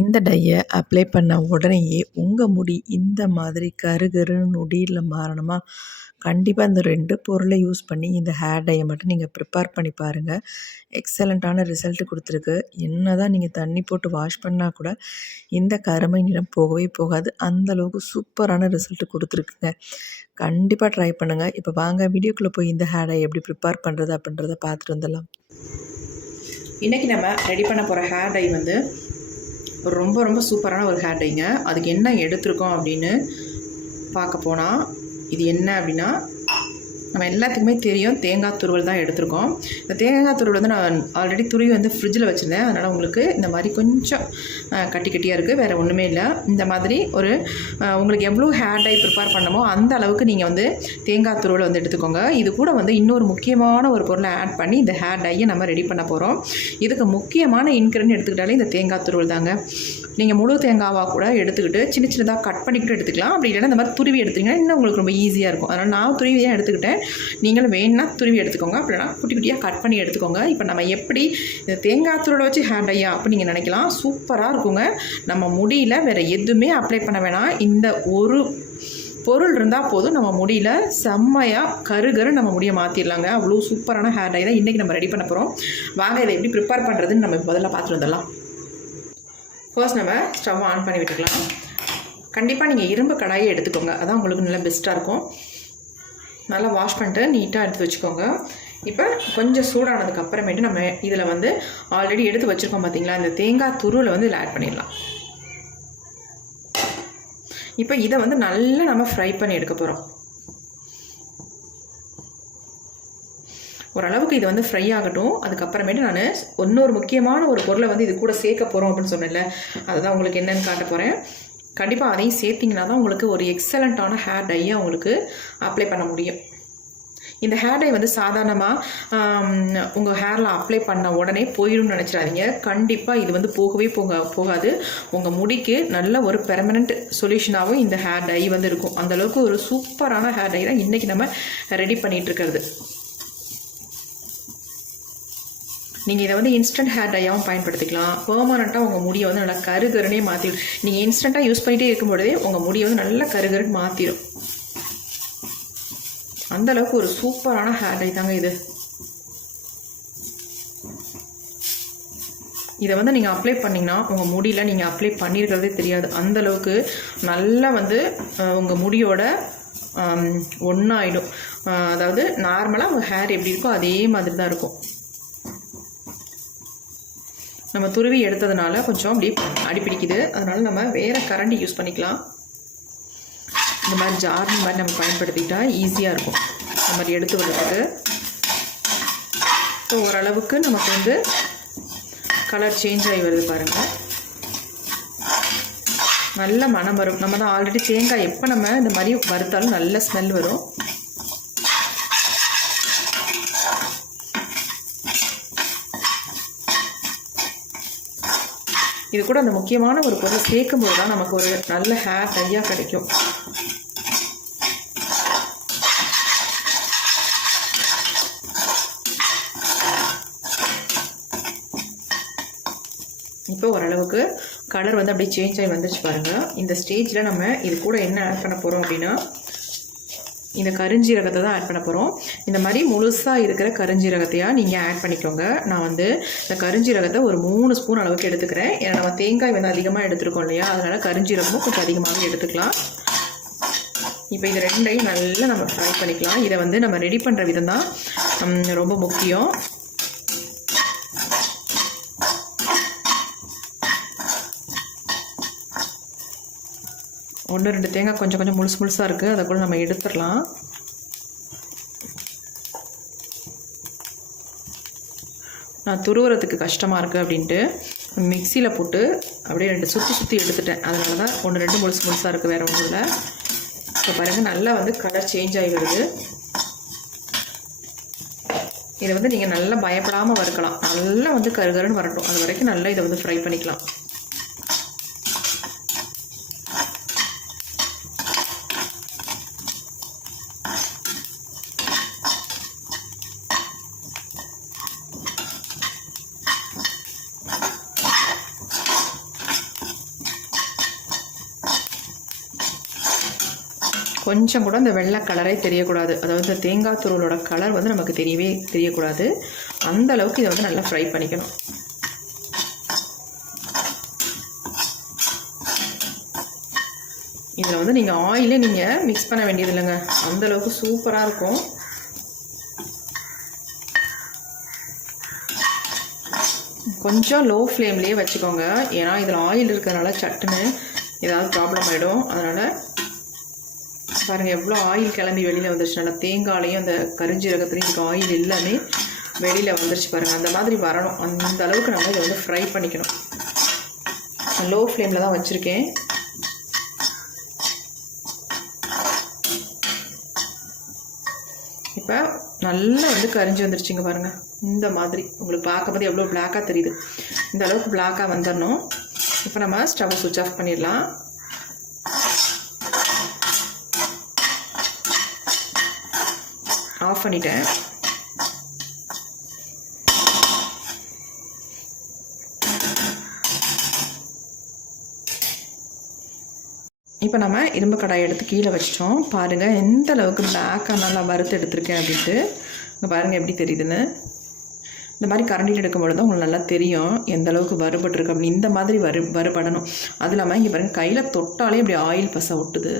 இந்த டையை அப்ளை பண்ண உடனேயே உங்கள் முடி இந்த மாதிரி கருகருன்னு நொடியில் மாறணுமா? கண்டிப்பாக இந்த ரெண்டு பொருளை யூஸ் பண்ணி இந்த ஹேர் டையை மட்டும் நீங்கள் ப்ரிப்பேர் பண்ணி பாருங்கள் எக்ஸலண்ட்டான ரிசல்ட் கொடுத்துருக்கு. என்ன தான் நீங்கள் தண்ணி போட்டு வாஷ் பண்ணால் கூட இந்த கருமை நிறம் போகவே போகாது. அந்தளவுக்கு சூப்பரான ரிசல்ட் கொடுத்துருக்குங்க. கண்டிப்பாக ட்ரை பண்ணுங்கள் இப்போ வாங்க வீடியோக்குள்ளே போய் இந்த ஹேர் டை எப்படி ப்ரிப்பேர் பண்ணுறது அப்படின்றத பார்த்துட்டு வந்துடலாம். இன்றைக்கி நம்ம ரெடி பண்ண போகிற ஹேர் டை வந்து ரொம்ப ரொம்ப சூப்பரான ஒரு ஹேர் டைங்க அதுக்கு என்ன எடுத்திருக்கோம் அப்படின்னு பார்க்க போனால் இது என்ன அப்படின்னா நம்ம எல்லாத்துக்குமே தெரியும். தேங்காய் துருவல் தான் எடுத்திருக்கோம். இந்த தேங்காய் துருவல் வந்து நான் ஆல்ரெடி துருவி வந்து ஃப்ரிட்ஜில் வச்சுருந்தேன். அதனால் உங்களுக்கு இந்த மாதிரி கொஞ்சம் கட்டி கட்டியாக இருக்குது வேறு ஒன்றுமே இல்லை. இந்த மாதிரி ஒரு உங்களுக்கு எவ்வளோ ஹேர் டை ப்ரிப்பேர் பண்ணமோ அந்த அளவுக்கு நீங்கள் வந்து தேங்காய் துருவல் வந்து எடுத்துக்கோங்க. இது கூட வந்து இன்னொரு முக்கியமான ஒரு பொருளை ஆட் பண்ணி இந்த ஹேர் டையை நம்ம ரெடி பண்ண போகிறோம் இதுக்கு முக்கியமான இன்க்ரீடியன்ட் எடுத்துக்கிட்டாலே இந்த தேங்காய் துருவல் தாங்க. நீங்கள் முழு தேங்காவாக கூட எடுத்துக்கிட்டு சின்ன சின்னதாக கட் பண்ணிக்கிட்டு எடுத்துக்கலாம். அப்படி இல்லைன்னா இந்த மாதிரி துருவி எடுத்தீங்கன்னா இன்னும் உங்களுக்கு ரொம்ப ஈஸியாக இருக்கும். அதனால் நான் துருவி தான் எடுத்துக்கிட்டேன். நீங்களும் வேணும்னா துருவி எடுத்துக்கோங்க. அப்படின்னா குட்டி குட்டியாக கட் பண்ணி எடுத்துக்கோங்க. இப்போ நம்ம எப்படி இந்த தேங்காய் துருவலை வச்சு ஹேண்ட் ஐயா அப்படி நீங்கள் நினைக்கலாம். சூப்பராக இருக்குங்க. நம்ம முடியல வேறு எதுவுமே அப்ளை பண்ண வேணாம். இந்த ஒரு பொருள் இருந்தால் போதும் நம்ம முடியல செம்மையாக கருகரு நம்ம முடியை மாற்றிடலாங்க அவ்வளோ சூப்பரான ஹேர் டை தான் இன்றைக்கி நம்ம ரெடி பண்ண போகிறோம் வாங்க இதை எப்படி ப்ரிப்பேர் பண்ணுறதுன்னு நம்ம முதல்ல பார்த்துட்டு வந்துடலாம். ஃபர்ஸ்ட் நம்ம ஸ்டவ் ஆன் பண்ணி விட்டுக்கலாம். கண்டிப்பாக நீங்கள் இரும்பு கடாயை எடுத்துக்கோங்க. அதான் உங்களுக்கு நல்லா பெஸ்ட்டாக இருக்கும். நல்லா வாஷ் பண்ணிட்டு நீட்டாக எடுத்து வச்சுக்கோங்க. இப்போ கொஞ்சம் சூடானதுக்கு அப்புறமேட்டு நம்ம இதில் வந்து ஆல்ரெடி எடுத்து வச்சுருக்கோம் பார்த்தீங்களா இந்த தேங்காய் துருவில் வந்து இதில் ஆட் பண்ணிடலாம். இப்போ இதை வந்து நல்லா நம்ம ஃப்ரை பண்ணி எடுக்க போகிறோம் ஓரளவுக்கு இது வந்து ஃப்ரை ஆகட்டும். அதுக்கப்புறமேட்டு நான் இன்னொரு முக்கியமான ஒரு பொருளை வந்து இது கூட சேர்க்க போகிறோம் அப்படின்னு சொன்னேன்ல. அதுதான் உங்களுக்கு என்னன்னு காட்ட போகிறேன் கண்டிப்பாக அதையும் சேர்த்திங்கன்னா தான் உங்களுக்கு ஒரு எக்ஸலண்ட்டான ஹேர் டையை உங்களுக்கு அப்ளை பண்ண முடியும். இந்த ஹேர் டை வந்து சாதாரணமாக உங்கள் ஹேரில் அப்ளை பண்ண உடனே போயிடும்னு நினச்சிடாதீங்க. கண்டிப்பாக இது வந்து போகவே போக போகாது. உங்கள் முடிக்கு நல்ல ஒரு பெர்மனண்ட் சொல்யூஷனாகவும் இந்த ஹேர் டை வந்து இருக்கும். அந்தளவுக்கு ஒரு சூப்பரான ஹேர் டை தான் இன்றைக்கி நம்ம ரெடி பண்ணிகிட்டு நீங்கள் இதை வந்து இன்ஸ்டன்ட் ஹேர் டையாகவும் பயன்படுத்திக்கலாம். பெர்மனண்ட்டாக உங்கள் முடியை வந்து நல்லா கருகருனே மாற்றிடும் நீங்கள் இன்ஸ்டண்ட்டாக யூஸ் பண்ணிகிட்டே இருக்கும்பொழுதே உங்கள் முடியை வந்து நல்லா கருகருன்னு மாற்றிடும் அந்த அளவுக்கு ஒரு சூப்பரான ஹேர் டை தாங்க இது. இதை வந்து நீங்கள் அப்ளை பண்ணிங்கன்னா உங்கள் முடியில் நீங்கள் அப்ளை பண்ணியிருக்கிறதே தெரியாது. அந்த அளவுக்கு நல்லா வந்து உங்கள் முடியோட ஒன்றாயிடும் அதாவது நார்மலாக உங்கள் ஹேர் எப்படி இருக்கோ அதே மாதிரி தான் இருக்கும். நம்ம துருவி எடுத்ததுனால கொஞ்சம் அப்படி அடிப்பிடிக்குது அதனால் நம்ம வேறு கரண்டி யூஸ் பண்ணிக்கலாம். இந்த மாதிரி ஜார் இந்த மாதிரி நம்ம பயன்படுத்திக்கிட்டால் ஈஸியாக இருக்கும். இந்த மாதிரி எடுத்து விடுறதுக்கு ஸோ ஓரளவுக்கு நமக்கு வந்து கலர் சேஞ்ச் ஆகி வருது பாருங்கள் நல்ல மனம் வரும். நம்ம தான் ஆல்ரெடி தேங்காய் எப்போ நம்ம இந்த மாதிரி வறுத்தாலும் நல்ல ஸ்மெல் வரும். இது கூட அந்த முக்கியமான ஒரு பொருள் சேர்க்கும்போது தான் நமக்கு ஒரு நல்ல ஹேர் டையாக கிடைக்கும். இப்போ ஓரளவுக்கு கலர் வந்து அப்படியே சேஞ்ச் ஆகி வந்துருச்சு பாருங்கள் இந்த ஸ்டேஜில் நம்ம இது கூட என்ன ஆட் பண்ண போகிறோம் அப்படின்னா இந்த கருஞ்சீரகத்தை தான் ஆட் பண்ண போகிறோம் இந்த மாதிரி முழுசாக இருக்கிற கருஞ்சீரகத்தையாக நீங்கள் ஆட் பண்ணிக்கோங்க. நான் வந்து இந்த கருஞ்சீரகத்தை ஒரு மூணு ஸ்பூன் அளவுக்கு எடுத்துக்கிறேன். ஏன்னா நம்ம தேங்காய் வந்து அதிகமாக எடுத்துருக்கோம் இல்லையா? அதனால் கருஞ்சீரகமும் கொஞ்சம் அதிகமாகவே எடுத்துக்கலாம். இப்போ இது ரெண்டையும் நல்லா நம்ம ஃப்ரை பண்ணிக்கலாம். இதை வந்து நம்ம ரெடி பண்ணுற விதம் தான் ரொம்ப முக்கியம். ஒன்று ரெண்டு தேங்காய் கொஞ்சம் கொஞ்சம் முழுசு முழுசாக இருக்குது அதை கூட நம்ம எடுத்துடலாம். நான் துருவுறதுக்கு கஷ்டமாக இருக்குது அப்படின்ட்டு மிக்சியில் போட்டு அப்படியே ரெண்டு சுற்றி சுற்றி எடுத்துட்டேன். அதனால தான் ஒன்று ரெண்டு முழுசு முழுசாக இருக்குது வேறு ஒன்றும் இல்லை. இப்போ பாருங்கள் நல்லா வந்து கலர் சேஞ்ச் ஆகி வருது. இதை வந்து நீங்கள் நல்லா பயப்படாமல் வறுக்கலாம். நல்லா வந்து கருகருன்னு வரட்டும். அது வரைக்கும் நல்லா இதை வந்து ஃப்ரை பண்ணிக்கலாம். கொஞ்சம் கூட அந்த வெள்ளை கலரே தெரியக்கூடாது. அதாவது இந்த தேங்காய் துருளோட கலர் வந்து நமக்கு தெரியவே தெரியக்கூடாது. அந்த அளவுக்கு இதை வந்து நல்லா ஃப்ரை பண்ணிக்கணும். இதில் வந்து நீங்கள் ஆயிலே நீங்கள் மிக்ஸ் பண்ண வேண்டியது இல்லைங்க. அந்தளவுக்கு சூப்பராக இருக்கும். கொஞ்சம் லோ ஃப்ளேம்லேயே வச்சுக்கோங்க. ஏன்னா இதில் ஆயில் இருக்கிறதுனால சட்டுன்னு ஏதாவது ப்ராப்ளம் ஆகிடும் அதனால் பாருங்கள் எவ்வளோ ஆயில் கிளம்பி வெளியில் வந்துருச்சு. நல்லா தேங்காயிலையும் அந்த கருஞ்சீரகத்துலையும் இருக்க ஆயில் எல்லாமே வெளியில் வந்துருச்சு பாருங்கள் அந்த மாதிரி வரணும். அந்த அளவுக்கு நம்ம இதை வந்து ஃப்ரை பண்ணிக்கணும். லோ ஃப்ளேமில் தான் வச்சுருக்கேன். இப்போ நல்லா வந்து கரிஞ்சு வந்துருச்சுங்க பாருங்கள் இந்த மாதிரி. உங்களுக்கு பார்க்கும்போது எவ்வளோ பிளாக்காக தெரியுது. இந்த அளவுக்கு பிளாக்காக வந்துடணும் இப்போ நம்ம ஸ்டவ் சுவிட்ச் ஆஃப் பண்ணிடலாம். ஆஃப் பண்ணிட்டேன். இப்போ நம்ம இரும்பு கடாயை எடுத்து கீழே வச்சிட்டோம். பாருங்கள் எந்த அளவுக்கு பிளாக்காக நல்லா வறுத்து எடுத்திருக்கேன் அப்படின்ட்டு. இங்கே பாருங்கள் எப்படி தெரியுதுன்னு. இந்த மாதிரி கரண்டியில் எடுக்கும் பொழுது உங்களுக்கு நல்லா தெரியும் எந்த அளவுக்கு வறுபட்டுருக்கு அப்படின்னு. இந்த மாதிரி வறு வறுபடணும். அது இல்லாமல் இங்கே பாருங்கள் கையில் தொட்டாலே இப்படி ஆயில் பசை ஒட்டுது.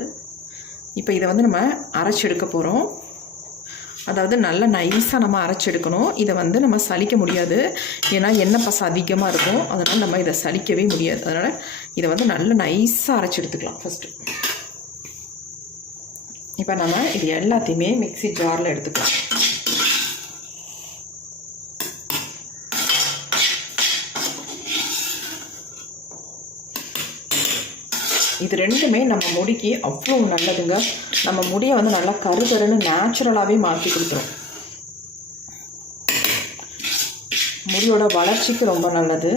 இப்போ இதை வந்து நம்ம அரைச்சி எடுக்க போகிறோம் அதாவது நல்லா நைஸாக நம்ம அரைச்சி எடுக்கணும் இதை வந்து நம்ம சலிக்க முடியாது. ஏன்னா எண்ணெய் பசை அதிகமாக இருக்கும். அதனால் நம்ம இதை சலிக்கவே முடியாது. அதனால் இதை வந்து நல்லா நைஸாக அரைச்சி எடுத்துக்கலாம் ஃபஸ்ட்டு இப்போ நம்ம இது எல்லாத்தையுமே மிக்ஸி ஜாரில் எடுத்துக்கலாம். இது ரெண்டுமே நம்ம முடிக்கு அவ்வளோ நல்லதுங்க. நம்ம முடியை வந்து நல்லா கருகருன்னு நேச்சுரலாகவே மாற்றி கொடுத்துரும். முடியோட வளர்ச்சிக்கு ரொம்ப நல்லது.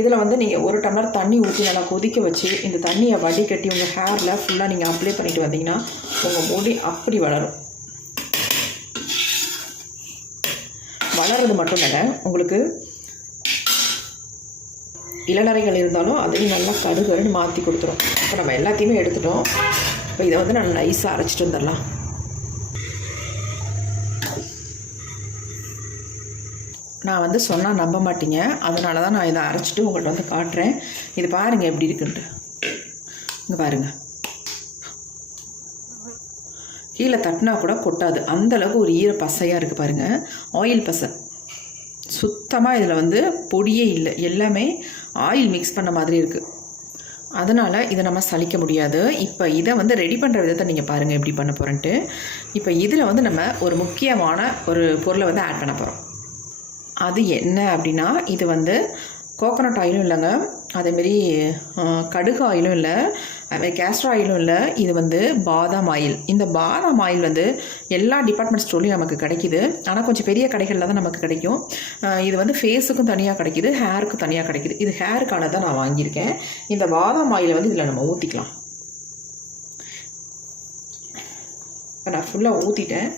இதில் வந்து நீங்கள் ஒரு டம்ளர் தண்ணி ஊற்றி நல்லா கொதிக்க வச்சு இந்த தண்ணியை வடிகட்டி உங்கள் ஹேரில் ஃபுல்லாக நீங்கள் அப்ளை பண்ணிட்டு வந்தீங்கன்னா உங்கள் முடி அப்படி வளரும். வளர்றது மட்டும் இல்லை உங்களுக்கு இளநரைகள் இருந்தாலும் அதையும் நல்லா கருகருன்னு மாற்றி கொடுத்துரும். இப்போ நம்ம எல்லாத்தையுமே எடுத்துட்டோம். இப்போ இதை வந்து நல்லா நைஸாக அரைச்சிட்டு வந்துடலாம். நான் வந்து சொன்னால் நம்ப மாட்டீங்க. அதனால தான் நான் இதை அரைச்சிட்டு உங்கள்கிட்ட வந்து காட்டுறேன். இது பாருங்கள் எப்படி இருக்குன்ட்டு. இங்கே பாருங்கள் கீழே தட்டினா கூட கொட்டாது. அந்தளவுக்கு ஒரு ஈர பசையாக இருக்குது பாருங்கள் ஆயில் பசை. சுத்தமாக இதில் வந்து பொடியே இல்லை. எல்லாமே ஆயில் மிக்ஸ் பண்ண மாதிரி இருக்குது அதனால் இதை நம்ம சலிக்க முடியாது. இப்போ இதை வந்து ரெடி பண்ணுற விதத்தை நீங்கள் பாருங்கள் எப்படி பண்ண போகிறேன்ட்டு இப்போ இதில் வந்து நம்ம ஒரு முக்கியமான ஒரு பொருளை வந்து ஆட் பண்ண போகிறோம் அது என்ன அப்படின்னா இது வந்து கோகோனட் ஆயிலும் இல்லைங்க. அதேமாரி கடுகு ஆயிலும் இல்லை. அதுமாதிரி கேஸ்டர் ஆயிலும் இல்லை இது வந்து பாதாம் ஆயில். இந்த பாதாம் ஆயில் வந்து எல்லா டிபார்ட்மெண்ட் ஸ்டோர்லையும் நமக்கு கிடைக்கிது. ஆனால் கொஞ்சம் பெரிய கடைகளில் தான் நமக்கு கிடைக்கும். இது வந்து ஃபேஸுக்கும் தனியாக கிடைக்கிது ஹேருக்கும் தனியாக கிடைக்கிது. இது ஹேருக்கான தான் நான் வாங்கியிருக்கேன். இந்த பாதாம் ஆயிலை வந்து இதில் நம்ம ஊற்றிக்கலாம் இப்போ நான் ஃபுல்லாக ஊற்றிட்டேன்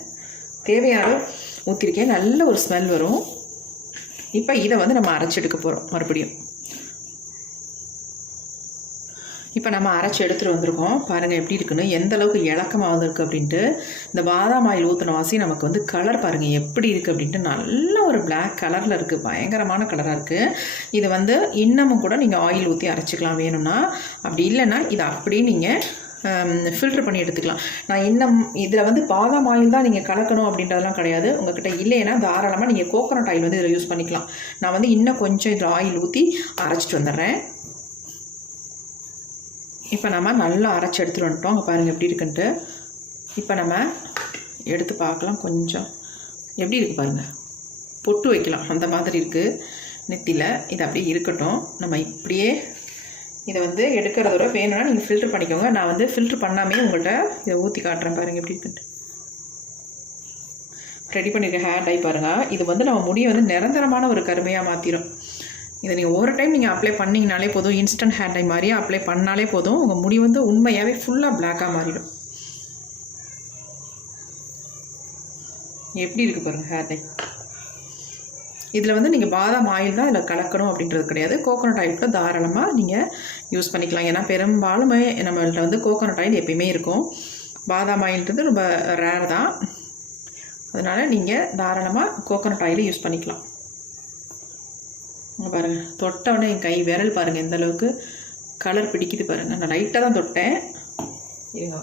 தேவையான ஊற்றிருக்கேன் நல்ல ஒரு ஸ்மெல் வரும். இப்போ இதை வந்து நம்ம அரைச்செடுக்க போகிறோம் மறுபடியும். இப்போ நம்ம அரைச்சி எடுத்துகிட்டு வந்திருக்கோம். பாருங்கள் எப்படி இருக்குன்னு. எந்த அளவுக்கு இலக்கமாக வந்திருக்கு அப்படின்ட்டு. இந்த பாதாம் ஆயில் ஊற்றின வாசி நமக்கு வந்து கலர் பாருங்கள் எப்படி இருக்குது அப்படின்ட்டு. நல்ல ஒரு பிளாக் கலரில் இருக்குது பயங்கரமான கலராக இருக்குது இது வந்து இன்னமும் கூட நீங்கள் ஆயில் ஊற்றி அரைச்சிக்கலாம். வேணும்னா அப்படி இல்லைன்னா இதை அப்படியே நீங்கள் ஃபில்டர் பண்ணி எடுத்துக்கலாம். நான் இன்னும் இதில் வந்து பாதாம் ஆயில் தான் நீங்கள் கலக்கணும் அப்படின்றதெல்லாம் கிடையாது. உங்ககிட்ட இல்லைன்னா தாராளமாக நீங்கள் கோகோனட் ஆயில் வந்து இதில் யூஸ் பண்ணிக்கலாம். நான் வந்து இன்னும் கொஞ்சம் இதில் ஆயில் ஊற்றி அரைச்சிட்டு வந்துடுறேன். இப்போ நம்ம நல்லா அரைச்சி எடுத்துகிட்டு வந்துட்டோம். அங்கே பாருங்கள் எப்படி இருக்குன்ட்டு. இப்போ நம்ம எடுத்து பார்க்கலாம் கொஞ்சம். எப்படி இருக்குது பாருங்கள் பொட்டு வைக்கலாம். அந்த மாதிரி இருக்குது நெத்தியில். இது அப்படியே இருக்கட்டும். நம்ம இப்படியே இதை வந்து எடுக்கிறதோட வேணும்னா நீங்கள் ஃபில்டர் பண்ணிக்கோங்க. நான் வந்து ஃபில்டர் பண்ணாமே உங்கள்கிட்ட இதை ஊற்றி காட்டுறேன் பாருங்கள் எப்படி இருக்குன்ட்டு. ரெடி பண்ணியிருக்க ஹேர் டை பாருங்கள் இது வந்து நம்ம முடியை வந்து நிரந்தரமான ஒரு கருமையாக மாற்றிடும் இதை நீங்கள் ஒரு டைம் நீங்கள் அப்ளை பண்ணிங்கனாலே போதும். இன்ஸ்டன்ட் ஹேர் டை மாதிரியே அப்ளை பண்ணாலே போதும். உங்கள் முடி வந்து உண்மையாகவே ஃபுல்லாக பிளாக்காக மாறிடும். எப்படி இருக்குது பாருங்கள் ஹேர் டை இதில் வந்து நீங்கள் பாதாம் ஆயில் தான் இதில் கலக்கணும் அப்படின்றது கிடையாது. கோகோனட் ஆயில் கூட தாராளமாக நீங்கள் யூஸ் பண்ணிக்கலாம். ஏன்னா பெரும்பாலுமே நம்மள்கிட்ட வந்து கோகோனட் ஆயில் எப்பயுமே இருக்கும். பாதாம் ஆயில்ன்றது ரொம்ப ரேர் தான். அதனால் நீங்கள் தாராளமாக கோகோனட் ஆயிலை யூஸ் பண்ணிக்கலாம். பாருங்கள் பாருங்க. என் கை விரல் பாருங்கள் எந்த அளவுக்கு கலர் பிடிக்குது பாருங்கள் நான் லைட்டாக தான் தொட்டேன். இருங்க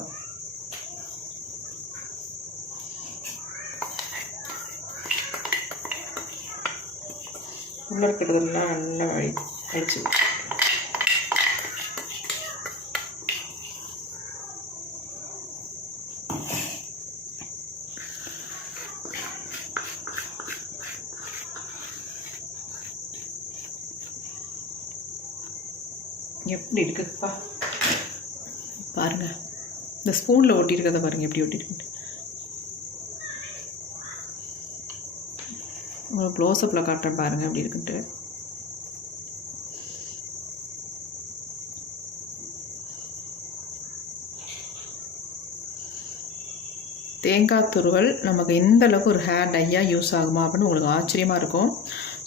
உள்ளே இருக்கிறதெல்லாம் நல்லா அழி அழிச்சு எப்படி இருக்குதுப்பா பாருங்க. இந்த ஸ்பூனில் ஒட்டியிருக்கிறத பாருங்க எப்படி ஒட்டியிருக்கு. உங்களுக்கு க்ளோஸ்அப்பில் காட்டுறேன் பாருங்க எப்படி இருக்குன்ட்டு. தேங்காய் துருவல் நமக்கு எந்த அளவுக்கு ஒரு ஹேர் டையாக யூஸ் ஆகுமா அப்படின்னு உங்களுக்கு ஆச்சரியமாக இருக்கும்.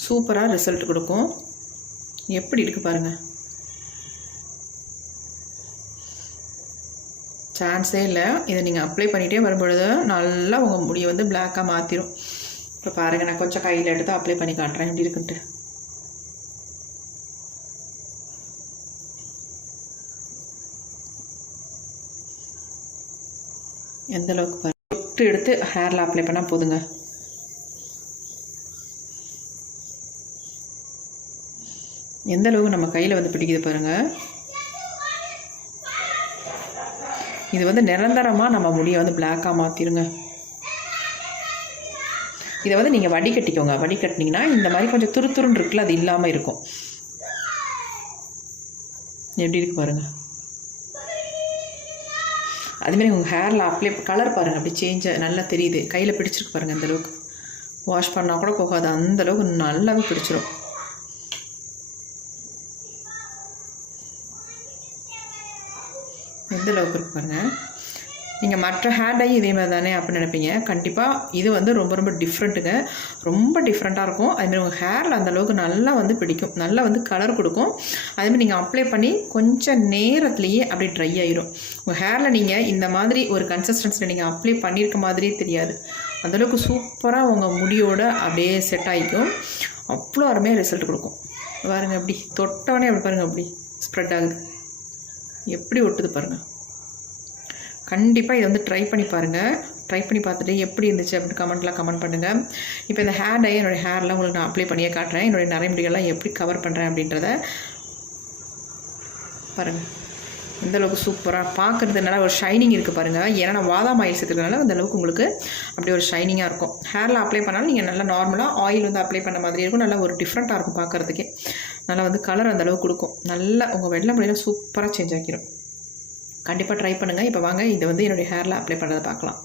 சூப்பராக ரிசல்ட் கொடுக்கும். எப்படி இருக்குது பாருங்கள் சான்ஸே இல்லை. இதை நீங்கள் அப்ளை பண்ணிகிட்டே வரும்பொழுது நல்லா உங்கள் முடியை வந்து பிளாக்காக மாற்றிடும் இப்போ பாருங்கள் நான் கொஞ்சம் கையில் எடுத்து அப்ளை பண்ணி காட்டுறேன். எப்படி இருக்குன்ட்டு. எந்த அளவுக்கு பாரு. தொட்டு எடுத்து ஹேரில் அப்ளை பண்ணால் போதுங்க. எந்த அளவுக்கு நம்ம கையில் வந்து பிடிக்குது பாருங்கள் இது வந்து நிரந்தரமாக நம்ம முடியை வந்து பிளாக்காக மாற்றிடுங்க இதை வந்து நீங்கள் வடிகட்டிக்கோங்க. வடிகட்டினீங்கன்னா இந்த மாதிரி கொஞ்சம் துருத்துருன்னு இருக்குல்ல அது இல்லாமல் இருக்கும். எப்படி இருக்கு பாருங்கள் அதுமாரி உங்கள் ஹேரில் அப்ளை கலர் பாருங்கள் அப்படி சேஞ்ச் நல்லா தெரியுது. கையில் பிடிச்சிருக்கு பாருங்கள் அந்தளவுக்கு வாஷ் பண்ணால் கூட போகாது. அந்தளவுக்கு நல்லாவே பிடிச்சிரும். எந்த அளவுக்கு இருக்கு நீங்கள் மற்ற ஹேர் டை இதே மாதிரி தானே அப்படின்னு நினைப்பீங்க. கண்டிப்பாக இது வந்து ரொம்ப ரொம்ப டிஃப்ரெண்ட்டுங்க ரொம்ப டிஃப்ரெண்ட்டாக இருக்கும். அதுமாதிரி உங்கள் ஹேரில் அந்த அளவுக்கு நல்லா வந்து பிடிக்கும். நல்லா வந்து கலர் கொடுக்கும். அதேமாதிரி நீங்கள் அப்ளை பண்ணி கொஞ்சம் நேரத்துலேயே அப்படியே ட்ரை ஆயிரும். உங்கள் ஹேரில் நீங்கள் இந்த மாதிரி ஒரு கன்சிஸ்டன்சியில் நீங்கள் அப்ளை பண்ணியிருக்க மாதிரியே தெரியாது. அந்தளவுக்கு சூப்பராக உங்கள் முடியோட அப்படியே செட் ஆகிக்கும் அவ்வளோ அருமையாக ரிசல்ட் கொடுக்கும். பாருங்கள் அப்படி தொட்டவனே அப்படி பாருங்கள் அப்படி ஸ்ப்ரெட் ஆகுது. எப்படி ஒட்டுது பாருங்கள் கண்டிப்பாக இதை வந்து ட்ரை பண்ணி பாருங்கள் ட்ரை பண்ணி பார்த்துட்டு எப்படி இருந்துச்சு அப்படின்னு கமெண்ட்லாம் கமெண்ட் பண்ணுங்கள் இப்போ இந்த ஹேர் டை என்னுடைய ஹேர்லாம் உங்களுக்கு நான் அப்ளை பண்ணியே காட்டுறேன். என்னுடைய நரைமுடிகள்லாம் எப்படி கவர் பண்ணுறேன் அப்படின்றத பாருங்கள் எந்தளவுக்கு சூப்பராக பார்க்குறது நல்லா ஒரு ஷைனிங் இருக்குது பாருங்கள் ஏன்னா நான் வாதாம் ஆயில் சேர்த்துக்கிறதுனால அந்தளவுக்கு உங்களுக்கு அப்படி ஒரு ஷைனிங்காக இருக்கும். ஹேரில் அப்ளை பண்ணாலும் நீங்கள் நல்லா நார்மலாக ஆயில் வந்து அப்ளை பண்ண மாதிரி இருக்கும். நல்லா ஒரு டிஃப்ரெண்ட்டாக இருக்கும் பார்க்குறதுக்கே. நல்லா வந்து கலர் அந்தளவுக்கு கொடுக்கும். நல்லா உங்கள் வெள்ளை முடியல சூப்பராக சேஞ்ச் ஆக்கிடும் கண்டிப்பாக ட்ரை பண்ணுங்கள் இப்போ வாங்க இதை வந்து என்னுடைய ஹேரில் அப்ளை பண்ணுறதை பார்க்கலாம்.